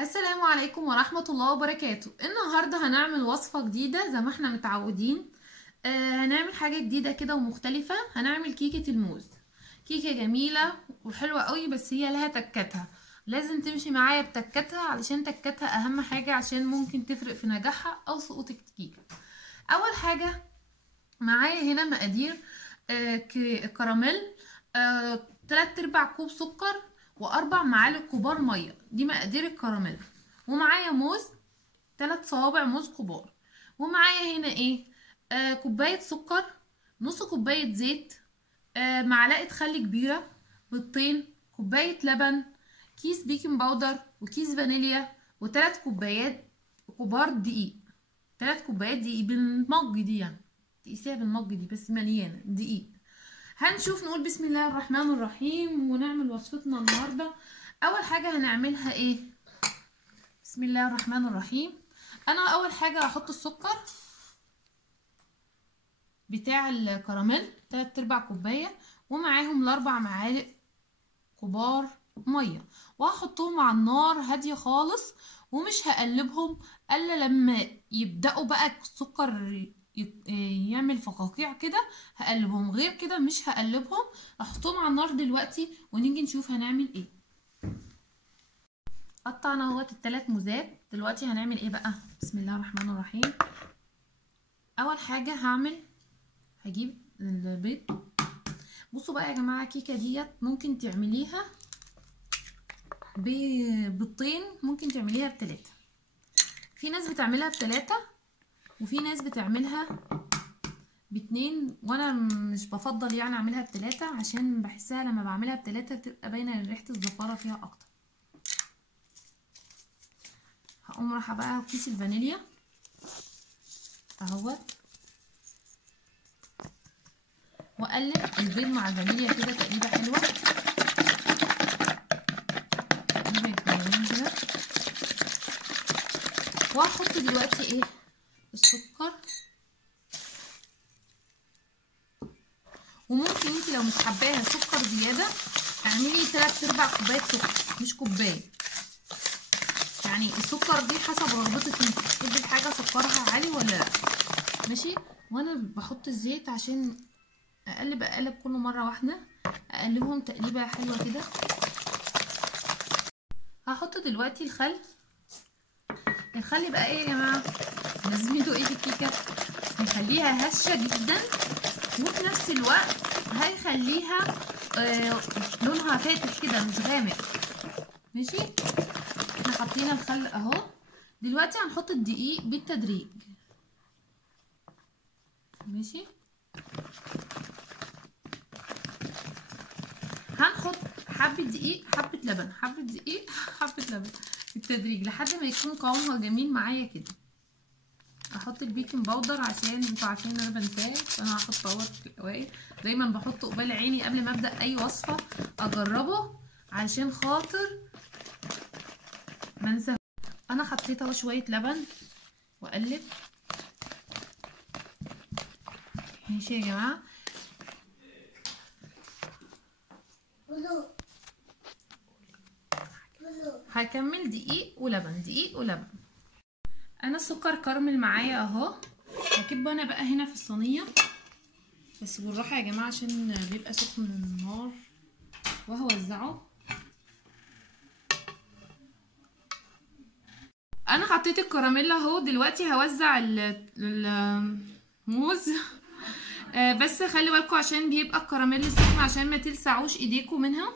السلام عليكم ورحمة الله وبركاته. النهاردة هنعمل وصفة جديدة زي ما احنا متعودين. هنعمل حاجة جديدة كده ومختلفة. هنعمل كيكة الموز. كيكة جميلة وحلوة قوي، بس هي لها تكتها، لازم تمشي معايا بتكتها علشان تكتها اهم حاجة، عشان ممكن تفرق في نجاحها او سقوط الكيكة. اول حاجة معايا هنا مقادير كراميل، 3/4 كوب سكر و4 معالق كبار ميه، دي مقادير الكراميل. ومعايا موز، 3 صوابع موز كبار. ومعايا هنا ايه، كوبايه سكر، نص كوبايه زيت، معلقه خل كبيره، بيضتين، كوبايه لبن، كيس بيكنج باودر وكيس فانيليا، و3 كوبايات كبار دقيق. 3 كوبايات دقيق بالمج دي، يعني تقيسيها بالمج دي بس مليانه دقيق. هنشوف نقول بسم الله الرحمن الرحيم ونعمل وصفتنا النهارده. اول حاجه هنعملها ايه؟ بسم الله الرحمن الرحيم. انا اول حاجه هحط السكر بتاع الكراميل 3/4 كوبايه، ومعاهم ال4 معالق كبار ميه، وهحطهم على النار هاديه خالص، ومش هقلبهم الا لما يبداوا بقى السكر يعمل فقاقيع كده هقلبهم، غير كده مش هقلبهم. احطهم على النار دلوقتي ونيجي نشوف هنعمل ايه. قطعنا اهوت ال3 موزات. دلوقتي هنعمل ايه بقى؟ بسم الله الرحمن الرحيم. اول حاجه هجيب البيض. بصوا بقى يا جماعه، الكيكه ديت ممكن تعمليها ببيضتين، ممكن تعمليها ب3. في ناس بتعملها ب3 وفي ناس بتعملها ب2، وانا مش بفضل يعني اعملها ب3 عشان بحسها لما بعملها ب3 بتبقى باينه ريحه الزفاره فيها اكتر. هقوم رايحه بقى كيس الفانيليا اهوت، واقلب البيض مع الفانيليا كده تقليبه حلوه، كده. وهحط دلوقتي ايه، السكر. وممكن انت لو مش حباها سكر زياده اعملي 3/4 كوبايه سكر مش كوبايه، يعني السكر دي حسب رغبتك انت، تحبي الحاجه سكرها عالي ولا لا. ماشي. وانا بحط الزيت عشان اقلب كل مره واحده، اقلبهم تقليبه حلوه كده. هحط دلوقتي الخل. الخل بقى ايه يا جماعه، لازمته ايه في الكيكه؟ هيخليها هشه جدا، وفي نفس الوقت هيخليها لونها فاتح كده مش غامق. ماشي. احنا حطينا الخل اهو. دلوقتي هنحط الدقيق بالتدريج. ماشي. هنحط حبة دقيق حبة لبن حبة دقيق حبة لبن بالتدريج لحد ما يكون قوامها جميل معايا كده. احط البيكنج باودر عشان انتوا عارفين ان انا بنساه، فانا هحط اهوت في الاوائل. دايما بحطه قبال عيني قبل ما ابدا اي وصفه اجربه علشان خاطر ما انساهوش. انا حطيت اهو شويه لبن واقلب. ماشي يا جماعه. هكمل دقيق ولبن دقيق ولبن. انا السكر كرمل معايا اهو. هكبه انا بقى هنا في الصينيه، بس بالراحه يا جماعه عشان بيبقى سخن النار، وهوزعه. انا حطيت الكراميل اهو. دلوقتي هوزع الموز. بس خلي بالكم عشان بيبقى الكراميل سخن عشان ما تلسعوش ايديكم منها.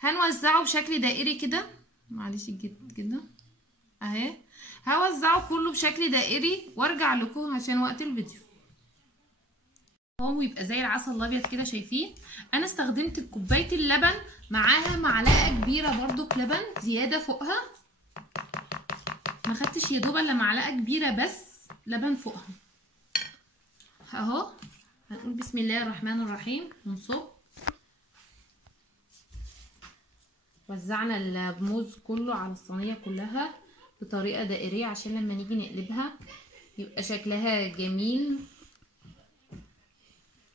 هنوزعه بشكل دائري كده، معلش كده اهي. هوزعه كله بشكل دائري وارجع لكم عشان وقت الفيديو. هو يبقى زي العسل الابيض كده، شايفين؟ انا استخدمت كوبايه اللبن معاها معلقه كبيره برضو لبن زياده فوقها، ما خدتش يا دوب الا معلقه كبيره بس لبن فوقها اهو. هنقول بسم الله الرحمن الرحيم ونصب. وزعنا الموز كله على الصينيه كلها بطريقه دائريه عشان لما نيجي نقلبها يبقى شكلها جميل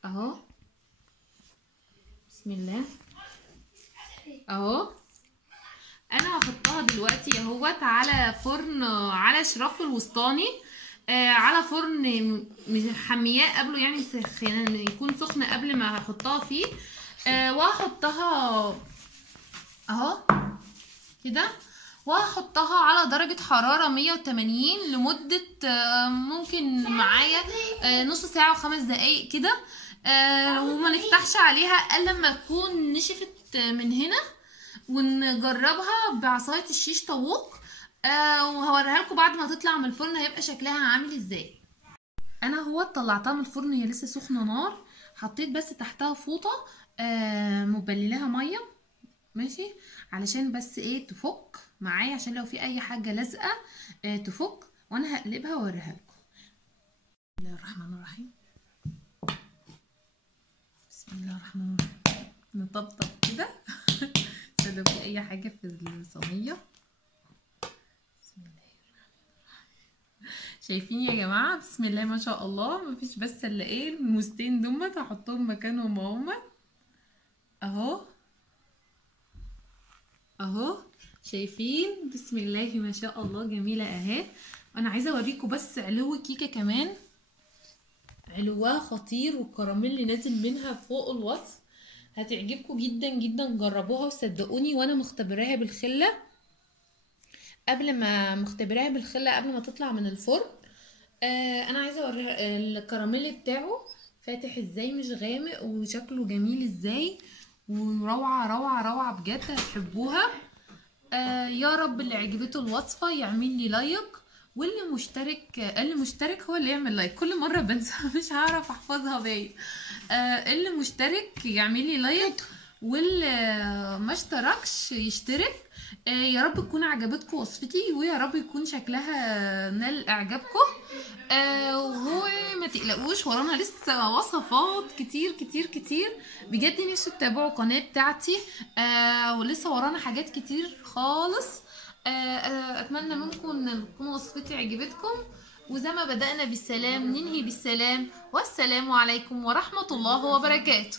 اهو. بسم الله اهو. انا هحطها دلوقتي اهوت على فرن على شراف الوسطاني، على فرن محمياه قبله، يعني يكون سخن قبل ما هحطها فيه. وهحطها اهو كده، وهحطها على درجة حرارة 180 لمدة ممكن معايا نص ساعة و5 دقايق كده. وما نفتحش عليها الا لما تكون نشفت من هنا، ونجربها بعصاية الشيش طاووق. وهوريها لكم بعد ما تطلع من الفرن هيبقى شكلها عامل ازاي. انا هو طلعتها من الفرن، هي لسه سخنه نار، حطيت بس تحتها فوطه مبللاها ميه ماشي، علشان بس ايه تفك معايا، عشان لو في اي حاجه لازقه تفك. وانا هقلبها واوريها لكم. بسم الله الرحمن الرحيم. بسم الله الرحمن الرحيم. نطبطب كده عشان لو في اي حاجه في الصينيه. بسم الله الرحمن الرحيم. شايفين يا جماعه؟ بسم الله ما شاء الله، مفيش بس الا ايه الموزتين دمت هحطهم مكانهم اهما اهو اهو. شايفين؟ بسم الله ما شاء الله جميله اهي. انا عايزه اوريكم بس علو الكيكه كمان، علوها خطير والكراميل نازل منها فوق الوصف. هتعجبكم جدا جدا، جربوها وصدقوني. وانا مختبراها بالخله قبل ما تطلع من الفرن. انا عايزه اوريها الكراميل بتاعه فاتح ازاي، مش غامق، وشكله جميل ازاي، وروعه روعه روعه بجد، هتحبوها. يا رب اللي عجبته الوصفه يعمل لي لايك، اللي مشترك هو اللي يعمل لايك. كل مره بنسى مش هعرف احفظها باين. اللي مشترك يعمل لي لايك، واللي ما اشتركش يشترك. يا رب تكون عجبتكم وصفتي، ويا رب يكون شكلها نال اعجابكم. وما تقلقوش، ورانا لسه وصفات كتير كتير كتير بجد. نفسي تتابعوا القناه بتاعتي، ولسه ورانا حاجات كتير خالص. اتمنى منكم ان تكون وصفتي عجبتكم. وزي ما بدأنا بالسلام ننهي بالسلام، والسلام عليكم ورحمة الله وبركاته.